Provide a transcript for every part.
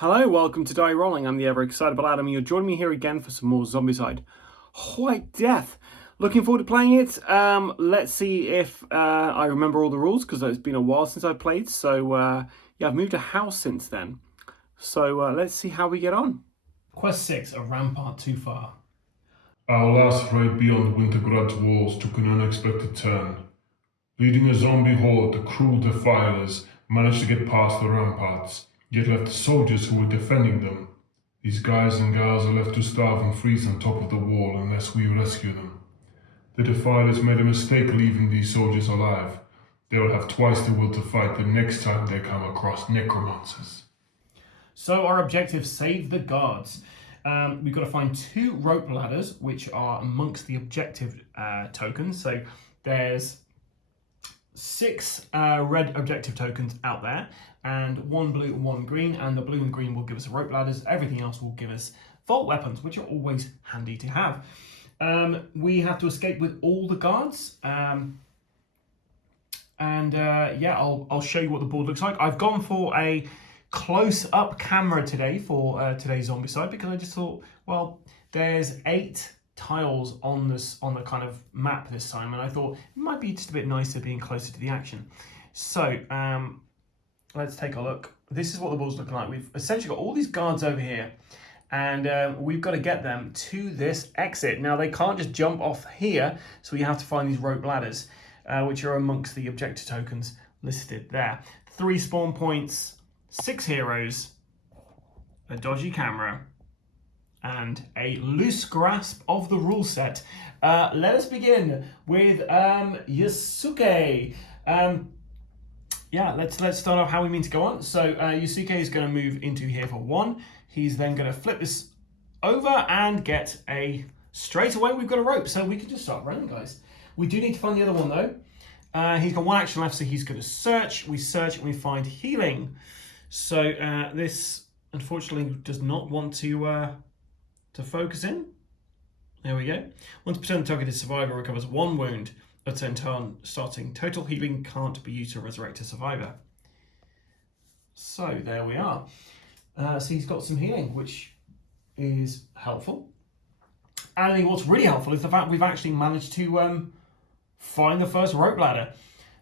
Hello, welcome to Die Rolling. I'm the ever excitable Adam, and you're joining me here again for some more Zombicide. White Death. Looking forward to playing it. Let's see if I remember all the rules, because it's been a while since I've played. So, yeah, I've moved a house since then. So, let's see how we get on. Quest 6, a rampart too far. Our last raid beyond Wintergrad's walls took an unexpected turn. Leading a zombie horde, the cruel defilers managed to get past the ramparts, yet left the soldiers who were defending them. These guys and gals are left to starve and freeze on top of the wall unless we rescue them. The defilers made a mistake leaving these soldiers alive. They will have twice the will to fight the next time they come across necromancers. So our objective, save the guards. We've got to find 2 rope ladders, which are amongst the objective tokens. So there's 6 red objective tokens out there, and 1 blue and 1 green, and the blue and green will give us rope ladders. Everything else will give us vault weapons, which are always handy to have. We have to escape with all the guards, yeah, I'll show you what the board looks like. I've gone for a close-up camera today for today's Zombicide, because I just thought, well, there's 8 tiles on the kind of map this time, and I thought it might be just a bit nicer being closer to the action. So let's take a look. This is what the board's looking like. We've essentially got all these guards over here, and we've got to get them to this exit. Now, they can't just jump off here, so we have to find these rope ladders, which are amongst the objective tokens listed there. 3 spawn points, 6 heroes, a dodgy camera, and a loose grasp of the rule set. Let us begin with Yusuke. Yeah, let's start off how we mean to go on. So Yusuke is going to move into here for 1. He's then going to flip this over and get straight away we've got a rope. So we can just start running, guys. We do need to find the other one though. He's got 1 action left, so he's going to search. We search and we find healing. So this unfortunately does not want to focus in. There we go. Once the targeted survivor recovers 1 wound at a turn starting, total healing can't be used to resurrect a survivor. So there we are. So he's got some healing, which is helpful. And I think what's really helpful is the fact we've actually managed to find the first rope ladder.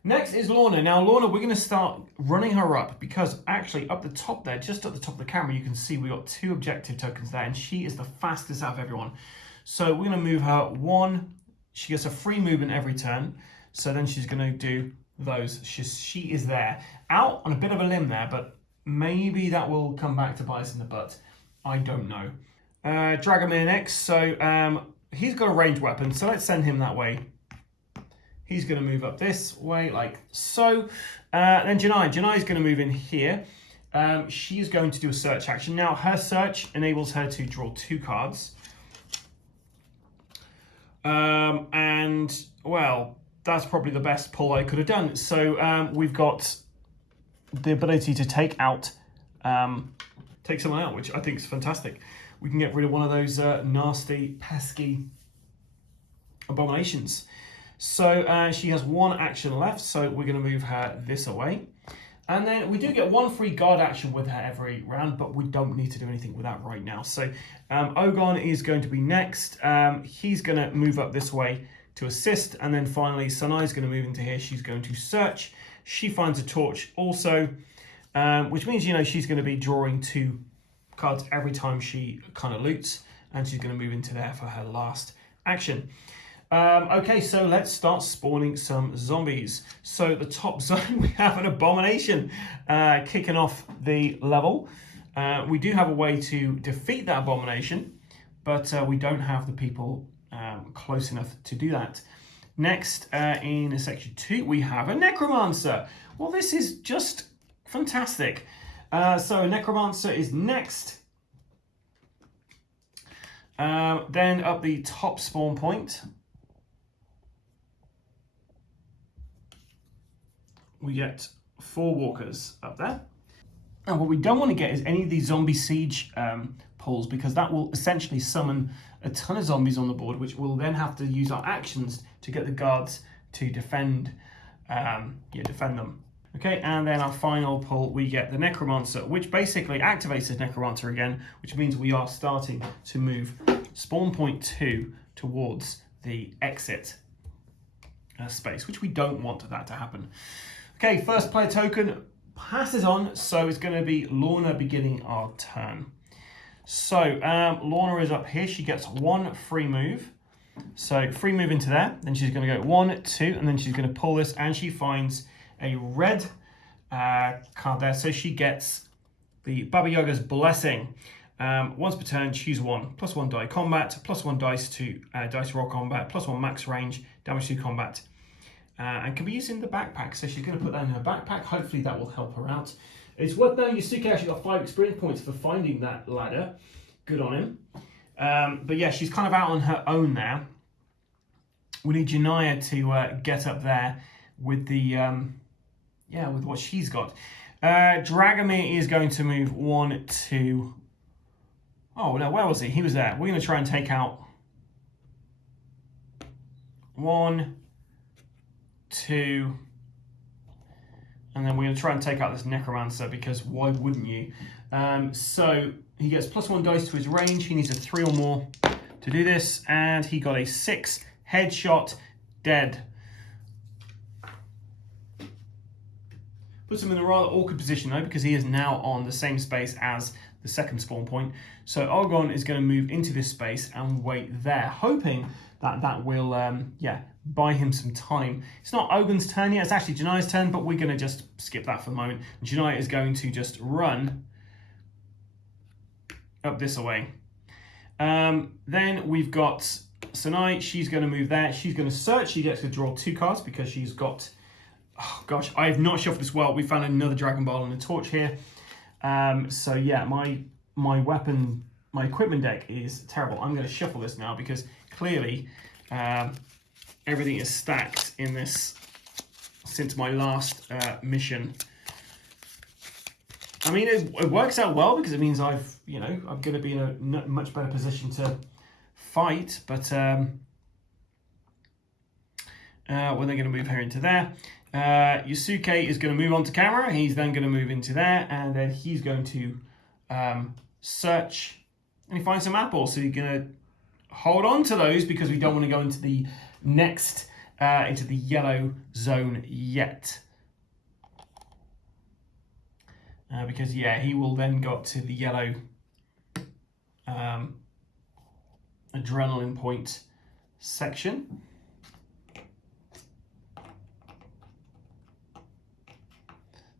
Next is Lorna. Now, Lorna, we're going to start running her up, because actually up the top there, just at the top of the camera, you can see we've got 2 objective tokens there, and she is the fastest out of everyone. So we're going to move her 1. She gets a free movement every turn, so then she's going to do those. She is there. Out on a bit of a limb there, but maybe that will come back to bite us in the butt. I don't know. Dragomir next. So he's got a ranged weapon, so let's send him that way. He's going to move up this way, like so. Then Janai. Janai's going to move in here. She's going to do a search action. Now, her search enables her to draw 2 cards. And, well, that's probably the best pull I could have done. So we've got the ability to take someone out, which I think is fantastic. We can get rid of one of those nasty, pesky abominations. So she has 1 action left, so we're going to move her this away. And then we do get 1 free guard action with her every round, but we don't need to do anything with that right now. So Ogon is going to be next. He's going to move up this way to assist. And then finally, Sanai's going to move into here. She's going to search. She finds a torch also, which means, she's going to be drawing 2 cards every time she kind of loots. And she's going to move into there for her last action. Okay, so let's start spawning some zombies. So the top zone, we have an Abomination kicking off the level. We do have a way to defeat that Abomination, but we don't have the people close enough to do that. Next, in section 2, we have a Necromancer. Well, this is just fantastic. So a Necromancer is next. Then up the top spawn point, we get 4 walkers up there. And what we don't want to get is any of these zombie siege pulls, because that will essentially summon a ton of zombies on the board, which we'll then have to use our actions to get the guards to defend them. Okay, and then our final pull, we get the Necromancer, which basically activates the Necromancer again, which means we are starting to move spawn point 2 towards the exit space, which we don't want that to happen. Okay, first player token passes on, so it's going to be Lorna beginning our turn. So Lorna is up here. She gets 1 free move. So free move into there. Then she's going to go 1, 2, and then she's going to pull this, and she finds a red card there. So she gets the Baba Yaga's Blessing. Once per turn, choose 1. +1 die combat, +1 dice to dice roll combat, +1 max range, damage to combat. And can be used in the backpack. So she's going to put that in her backpack. Hopefully that will help her out. It's worth knowing Yusuke actually got 5 experience points for finding that ladder. Good on him. But yeah, she's kind of out on her own now. We need Janaya to get up there with the with what she's got. Dragomir is going to move 1, 2. Oh no, where was he? He was there. We're going to try and take out 1, 2, and then we're going to try and take out this Necromancer, because why wouldn't you? So he gets +1 dice to his range. He needs a 3 or more to do this, and he got a 6 headshot, dead. Puts him in a rather awkward position though, because he is now on the same space as the second spawn point. So Ogon is going to move into this space and wait there, hoping that that will buy him some time. It's not Ogon's turn yet, it's actually Janaya's turn, but we're going to just skip that for the moment. Janaya is going to just run up this way. Then we've got Sanai. She's going to move there. She's going to search. She gets to draw 2 cards because she's got... Oh gosh, I have not shuffled this well. We found another Dragon Ball and a torch here. So yeah, my weapon, my equipment deck is terrible. I'm going to shuffle this now because clearly everything is stacked in this since my last mission. I mean, it works out well because it means I'm going to be in a much better position to fight. But when they're going to move her into there. Yusuke is going to move onto camera. He's then going to move into there, and then he's going to search, and he finds some apples. So he's going to hold on to those because we don't want to go into the next, into the yellow zone yet. Because yeah, he will then go up to the yellow adrenaline point section.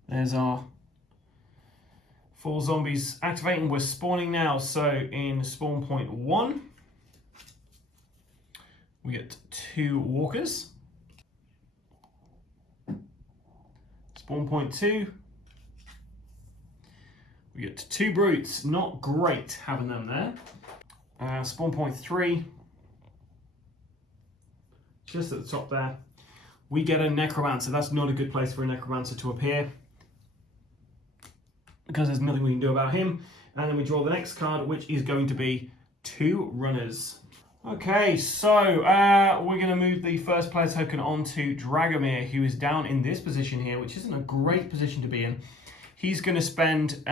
There's our 4 zombies activating. We're spawning now. So in spawn point 1, we get 2 walkers. Spawn point 2, we get 2 brutes. Not great having them there. Spawn point 3, just at the top there, we get a Necromancer. That's not a good place for a Necromancer to appear, because there's nothing we can do about him. And then we draw the next card, which is going to be 2 runners. Okay, so we're going to move the first player token onto Dragomir, who is down in this position here, which isn't a great position to be in. He's going to spend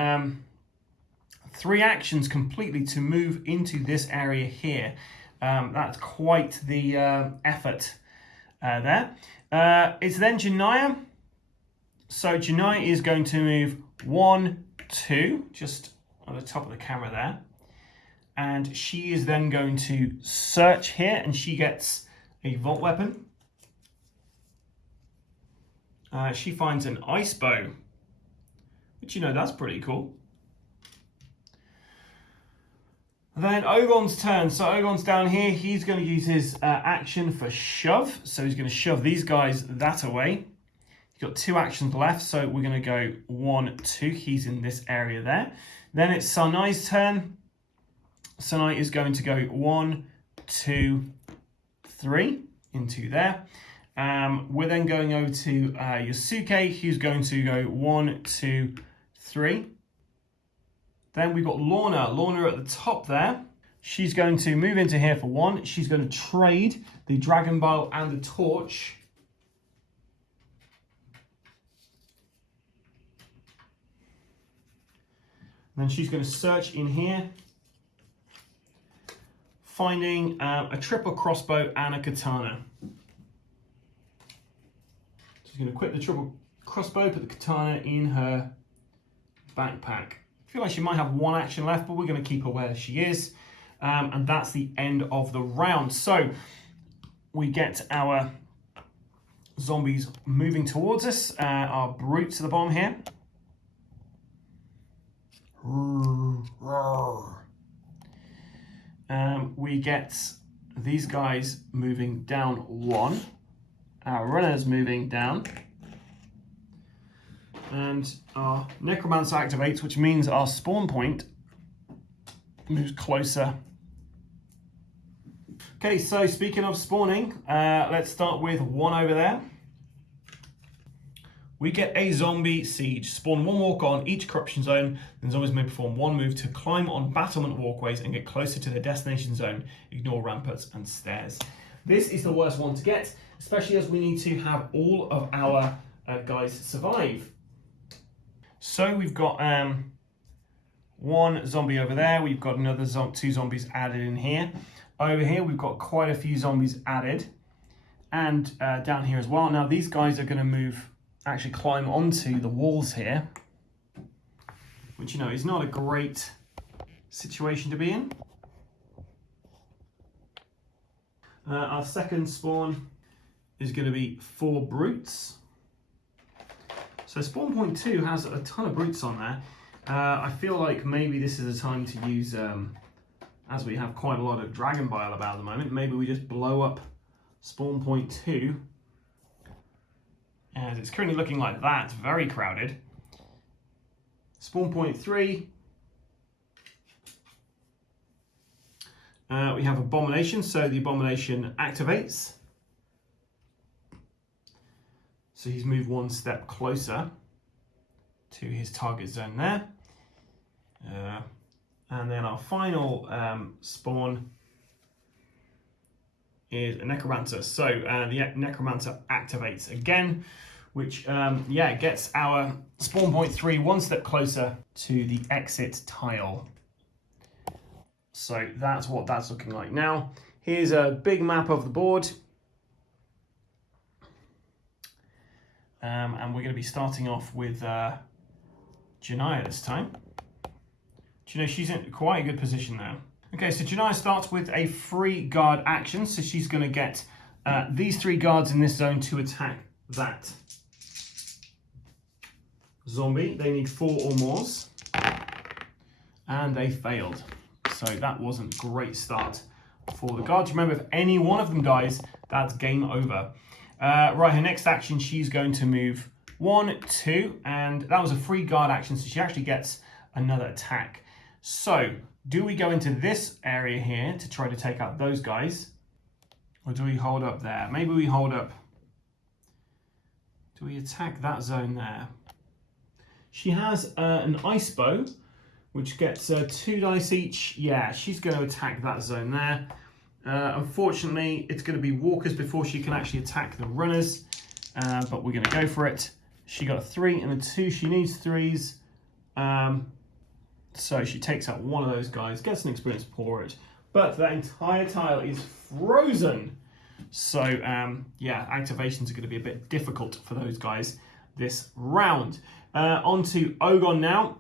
3 actions completely to move into this area here. That's quite the effort there. It's then Janaya. So Janaya is going to move 1, 2, just on the top of the camera there. And she is then going to search here, and she gets a vault weapon. She finds an ice bow, which, that's pretty cool. Then Ogon's turn. So Ogon's down here. He's going to use his action for shove. So he's going to shove these guys that away. Got 2 actions left, so we're going to go 1, 2. He's in this area there. Then it's Sanai's turn. Sanai is going to go 1, 2, 3 into there. We're then going over to Yusuke, who's going to go 1, 2, 3. Then we've got Lorna. Lorna at the top there. She's going to move into here for 1. She's going to trade the Dragon Ball and the torch. then she's going to search in here, finding a triple crossbow and a katana. She's going to equip the triple crossbow, put the katana in her backpack. I feel like she might have one action left, but we're going to keep her where she is. And that's the end of the round. So we get our zombies moving towards us, our brutes at the bottom here. We get these guys moving down one, our runners moving down, and our Necromancer activates, which means our spawn point moves closer. Okay, so speaking of spawning, let's start with one over there. We get a zombie siege. Spawn one walker on each corruption zone, then zombies may perform one move to climb on battlement walkways and get closer to their destination zone. Ignore ramparts and stairs. This is the worst one to get, especially as we need to have all of our guys survive. So we've got one zombie over there. We've got another two zombies added in here. Over here, we've got quite a few zombies added, and down here as well. Now these guys are going to actually climb onto the walls here, which, you know, is not a great situation to be in. Our second spawn is going to be 4 brutes. So spawn point 2 has a ton of brutes on there. I feel like maybe this is a time to use, as we have quite a lot of dragon bile about at the moment, maybe we just blow up spawn point 2. As it's currently looking like that, it's very crowded. Spawn point 3. We have Abomnation, so the Abomnation activates. So he's moved one step closer to his target zone there. And then our final spawn is a Necromancer. So the Necromancer activates again, which gets our spawn point 3 one step closer to the exit tile. So that's what that's looking like now. Here's a big map of the board. And we're going to be starting off with Janaya this time. Do you know, she's in quite a good position now. Okay, so Janaya starts with a free guard action, so she's going to get these 3 guards in this zone to attack that zombie. They need 4 or more, and they failed. So that wasn't a great start for the guards. Remember, if any one of them dies, that's game over. Right, her next action, she's going to move 1, 2, and that was a free guard action, so she actually gets another attack. So, do we go into this area here to try to take out those guys? Or do we hold up there? Maybe we hold up. Do we attack that zone there? She has an ice bow, which gets 2 dice each. Yeah, she's going to attack that zone there. Unfortunately, it's going to be walkers before she can actually attack the runners. But we're going to go for it. She got a 3 and a 2. She needs 3s. So she takes out one of those guys, gets an experience for it. But that entire tile is frozen. So, activations are going to be a bit difficult for those guys this round. On to Ogon now.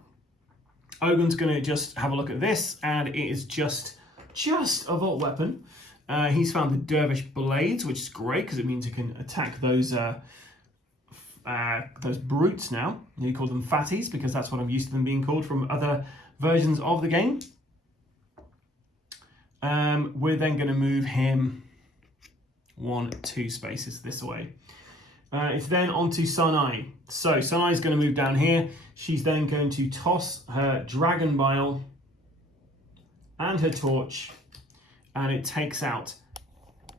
Ogon's going to just have a look at this, and it is just a vault weapon. He's found the Dervish Blades, which is great because it means you can attack those brutes now. You call them fatties because that's what I'm used to them being called from other versions of the game. We're then going to move him 1, 2 spaces this way. It's then on to Sanai. So Sanai's going to move down here. She's then going to toss her Dragon Bile and her torch, and it takes out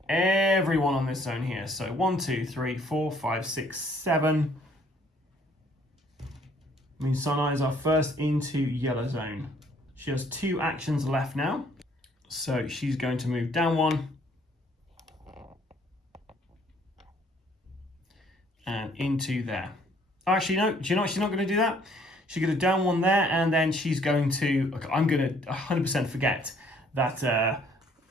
everyone on this zone here. So 1, 2, 3, 4, 5, 6, 7. I mean, Sanai is our first into yellow zone. She has 2 actions left now. So she's going to move down 1. And into there. Actually, no, do you know what? She's not going to do that. She's going to down one there, and then she's going to... Okay, I'm going to 100% forget that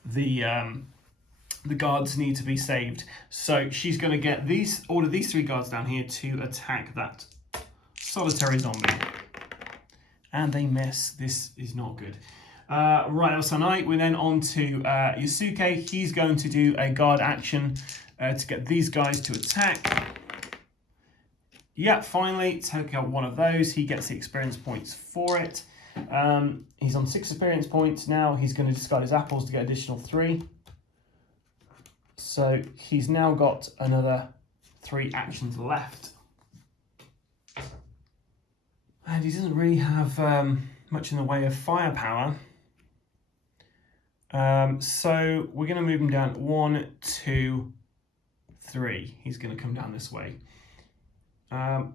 the guards need to be saved. So she's going to get all of these 3 guards down here to attack that solitary zombie. And they miss. This is not good. Right, Elsanai, we're then on to Yasuke. He's going to do a guard action to get these guys to attack. Yeah, finally, take out one of those. He gets the experience points for it. He's on 6 experience points now. He's going to discard his apples to get additional 3. So he's now got another 3 actions left. And he doesn't really have much in the way of firepower. So we're going to move him down 1, 2, 3. He's going to come down this way.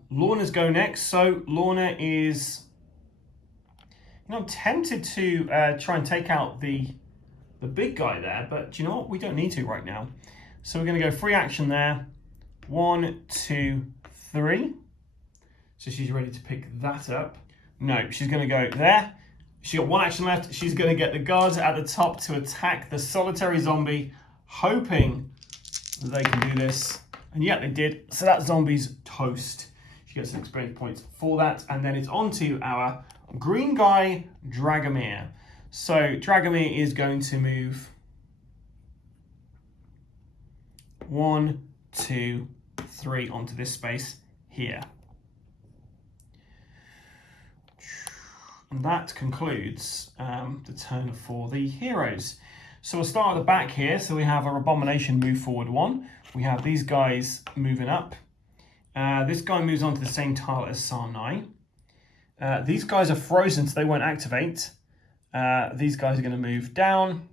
Lorna's go next. So Lorna is, I'm tempted to try and take out the big guy there, but you know what? We don't need to right now. So we're going to go free action there. 1, 2, 3. So she's ready to pick that up. No, she's going to go there. She's got 1 action left. She's going to get the guards at the top to attack the solitary zombie, hoping that they can do this. And yeah, they did. So that zombie's toast. She gets some experience points for that. And then it's on to our green guy, Dragomir. So Dragomir is going to move 1, 2, 3 onto this space here. And that concludes the turn for the heroes. So we'll start at the back here. So we have our Abomnation move forward 1. We have these guys moving up. This guy moves onto the same tile as Sanai. These guys are frozen, so they won't activate. These guys are going to move down.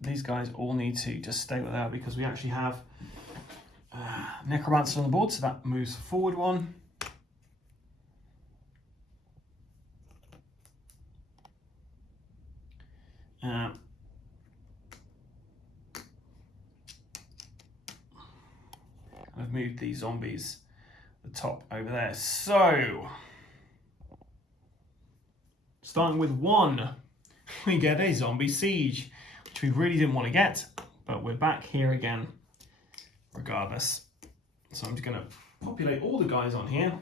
These guys all need to just stay where they are because we actually have Necromancer on the board, so that moves forward 1. I've moved these zombies the top over there. So, starting with 1, we get a zombie siege, which we really didn't want to get, but we're back here again regardless. So I'm just going to populate all the guys on here.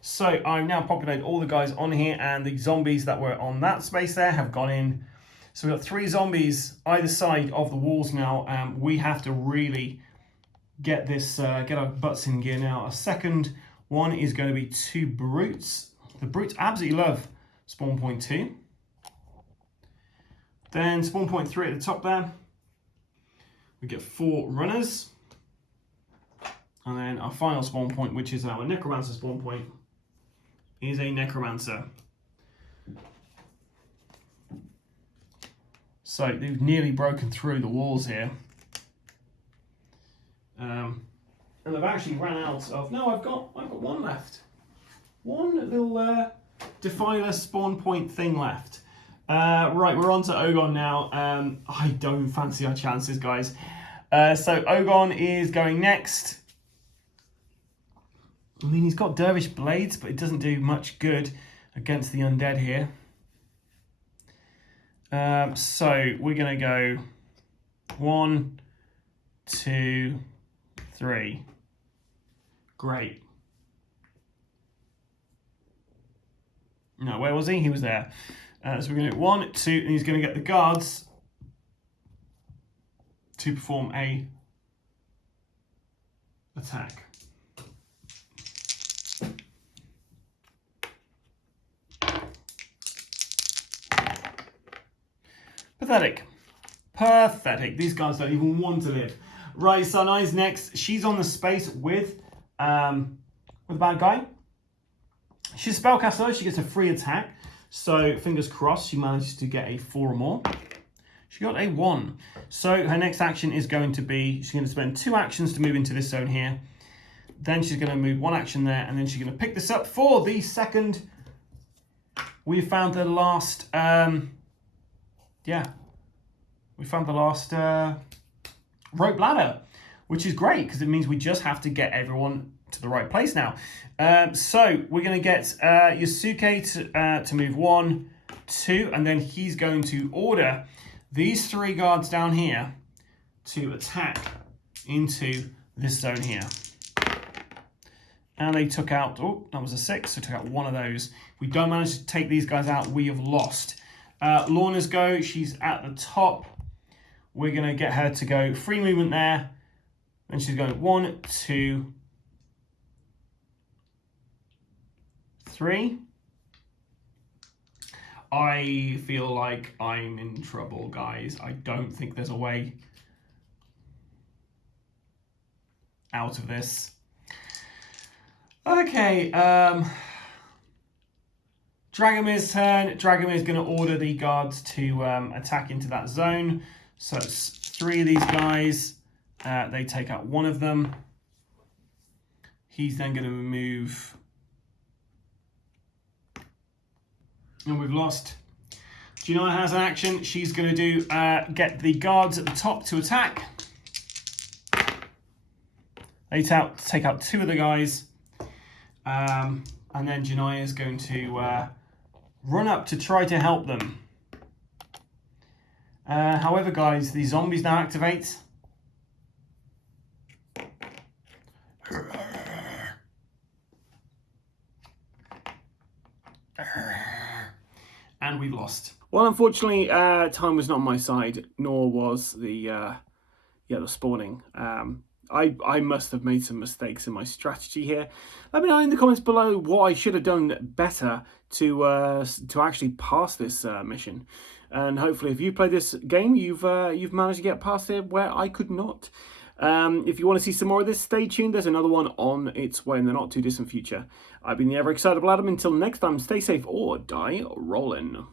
So I've now populated all the guys on here, and the zombies that were on that space there have gone in. So we've got 3 zombies either side of the walls now. We have to really get this, get our butts in gear now. A second one is going to be 2 brutes. The brutes absolutely love spawn point 2. Then spawn point 3 at the top there. We get 4 runners. And then our final spawn point, which is our Necromancer spawn point, is a Necromancer. So they've nearly broken through the walls here. And I've actually ran out of... No, I've got 1 left. 1 little Defiler spawn point thing left. Right, we're on to Ogon now. I don't fancy our chances, guys. So Ogon is going next. I mean, he's got Dervish Blades, but it doesn't do much good against the undead here. So we're going to go 1, 2, 3. Great. No, where was he? He was there. So we're going to do 1, 2, and he's going to get the guards to perform a attack. Pathetic. Pathetic. These guys don't even want to live. Right, Sanai's next. She's on the space with a bad guy. She's a spellcaster. She gets a free attack. So, fingers crossed, she manages to get a 4 or more. She got a 1. So, her next action is going to be, she's going to spend 2 actions to move into this zone here. Then she's going to move 1 action there, and then she's going to pick this up for the second. We found the last, we found the last rope ladder, which is great because it means we just have to get everyone to the right place now. So we're going to get Yasuke to move 1, 2, and then he's going to order these 3 guards down here to attack into this zone here. And they took out, oh, that was a 6, so took out 1 of those. If we don't manage to take these guys out, we have lost. Lorna's go, she's at the top. We're going to get her to go free movement there. And she's going 1, 2, 3. I feel like I'm in trouble, guys. I don't think there's a way out of this. Okay, Dragomir's turn. Dragomir's going to order the guards to attack into that zone. So it's 3 of these guys. They take out 1 of them. He's then going to move. And we've lost. Janai has an action. She's going to do get the guards at the top to attack. They take out 2 of the guys. And then Janai is going to run up to try to help them. However, guys, the zombies now activate. And we've lost. Well, unfortunately, time was not on my side, nor was the spawning. I must have made some mistakes in my strategy here. Let me know in the comments below what I should have done better to actually pass this mission. And hopefully, if you play this game, you've managed to get past it where I could not. If you want to see some more of this, stay tuned. There's another one on its way in the not too distant future. I've been the ever excitable Adam. Until next time, stay safe or die rolling.